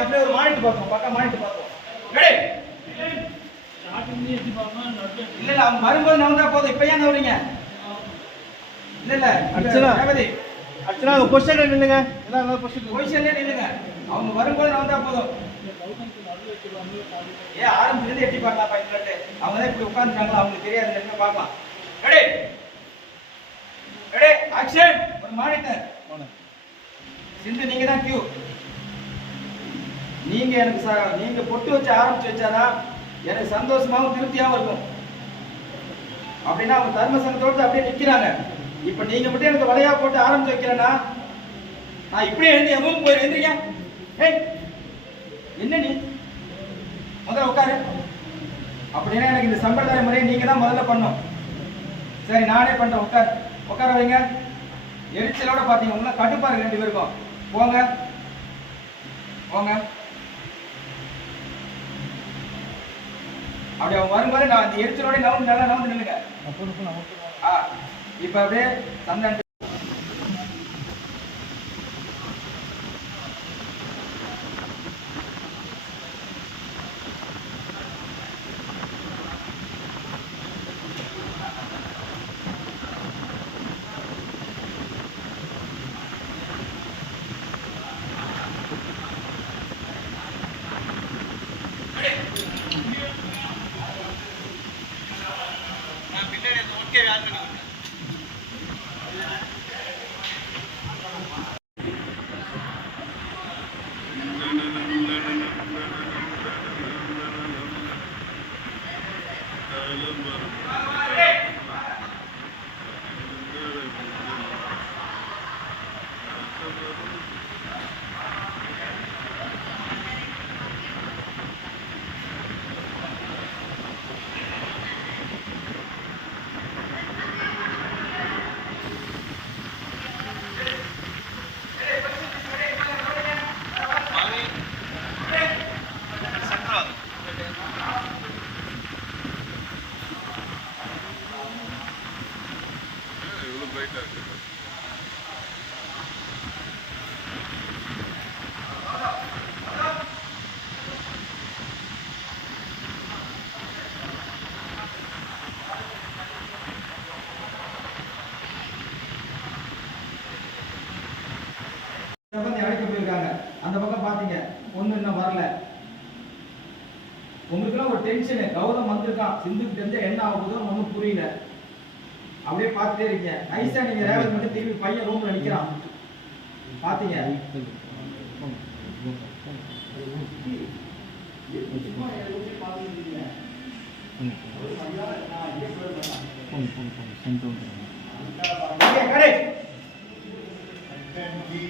அப்படியே ஒரு மானிட்டு பார்ப்போம். பக்கம் மானிட்டு பார்ப்போம். ரெடி இல்ல இல்ல அவங்க வரும்போது நவந்தா போதும். இப்ப ஏன் நவறீங்க? இல்ல இல்ல அர்ச்சனா. அர்ச்சனா பொசிஷன் நில்லுங்க. எல்லாம் பொசிஷன் பொசிஷன்லயே நில்லுங்க. அவங்க வரும்போது நவந்தா போதும். ஏன் ஆரம்பிச்சிருந்து எட்டி பார்க்கலாம் பையன்கிட்ட அவங்க தான் இப்படி உட்காந்துட்டாங்களா அவங்களுக்கு தெரியாது. என்ன பார்க்கலாம். ரெடி. ரெடி. ஆக்ஷன் ஒரு மானிட்டர். சிந்து நீங்க தான் கியூ நீங்க எனக்கு ச- நீங்க பொட்டு வச்சு ஆரம்பிச்சு வச்சாதான் எனக்கு சந்தோஷமாகவும் திருப்தியாகவும் இருக்கும். அப்படின்னா அவங்க தர்ம சங்கத்தோடு அப்படியே நிற்கிறாங்க இப்போ நீங்கள் மட்டும் எனக்கு வலையாக போட்டு ஆரம்பிச்சு வைக்கிறேன்னா நான் இப்படியே எழுந்து எதுவும் போய் என்ன நீ? முதல்ல உட்காரு. அப்படின்னா எனக்கு இந்த சம்பிரதாய முறையை நீங்க தான் முதல்ல பண்ணும் சரி நானே பண்றேன். உட்கார். உட்கார வைங்க. எரிச்சலோட பாத்தீங்க உங்களை ரெண்டு பேருக்கும். போங்க. போங்க. அப்படி அவங்க வரும்போது நான் அந்த எரிச்சலோட நவுந்து நல்லா நவுந்து நில்லுங்க. ஆ இப்போ அப்படியே சந்தன் பத்தி அழைக்க போயிருக்காங்க. அந்த பக்கம் பாத்தீங்க ஒண்ணு இன்னும் வரல. உங்களுக்குலாம் ஒரு டென்ஷனு கௌதம் வந்திருக்கான். சிந்துக்கு தெரிஞ்ச என்ன ஆகுதோ ஒன்றும் புரியல. அப்படியே பார்த்துட்டே இருக்கீங்க. நைஸா நீங்க ரேவதி மட்டும் திரும்பி பையன் ரூம்ல நிக்கிறான். பாத்தீங்க? It.